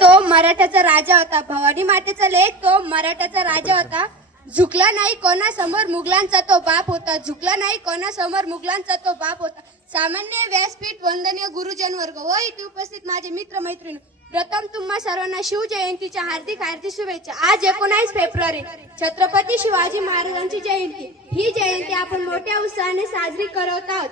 तो मराठाचा राजा होता. भवानी मातेचा लेख तो मराठाचा राजा होता. झुकला नाही कोणासमोर मुघलांचा तो बाप होता. झुकला नाही कोणासमोर मुघलांचा तो बाप होता. सामान्य व्यासपीठ वंदनीय गुरुजन वर्ग व इथे उपस्थित माझे मित्र मैत्रिणी, प्रथम तुम्हा सर्वांना शिवजयंतीच्या हार्दिक हार्दिक शुभेच्छा. आज 19 फेब्रुवारी छत्रपती शिवाजी महाराजांची जयंती. ही जयंती आपण मोठ्या उत्साहाने साजरी करत आहोत.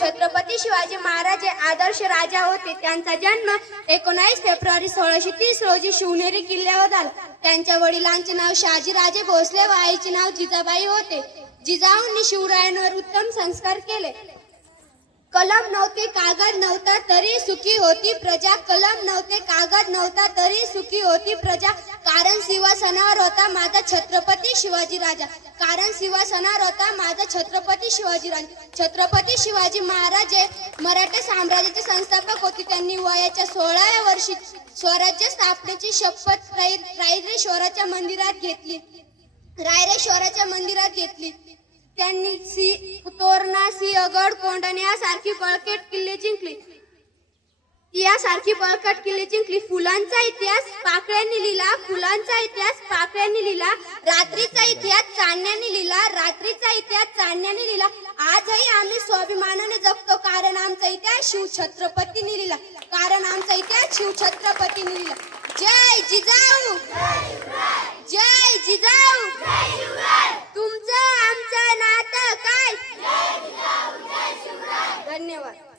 छत्रपती शिवाजी महाराज हे आदर्श राजा होते. त्यांचा जन्म 19 फेब्रुवारी 1630 रोजी शिवनेरी किल्ल्यावर झाला. त्यांच्या वडिलांचे नाव शहाजीराजे भोसले व आईचे नाव जिजाबाई होते. जिजाऊंनी शिवरायांवर उत्तम संस्कार केले. कलम नव्हते कागद नव्हता तरी सुखी होती प्रजा. कलम नव्हते कागद नव्हता तरी सुखी होती प्रजा. कारण सिंहासनावर होता माझा छत्रपती शिवाजी राजा. कारण सिंहासनावर होता माझा छत्रपती शिवाजी राजा. छत्रपती शिवाजी महाराज हे मराठा साम्राज्याचे संस्थापक होते. त्यांनी वयाच्या 16व्या वर्षी स्वराज्य स्थापनेची शपथ रायरेश्वराच्या मंदिरात घेतली. त्यांनी तोरणा, सिंहगड, कोंढण यासारखी बळकट किल्ले जिंकली. फुलांचा इतिहास पाकळ्यांनी लिहिला. रात्रीचा इतिहास चांदण्याने लिहिला. आजही आम्ही स्वाभिमानाने जगतो कारण आमचा इतिहास शिवछत्रपतींनी लिहिला. जय जिजाऊ, जय जिजाऊ. तुमचं आमचं नातं काय? धन्यवाद.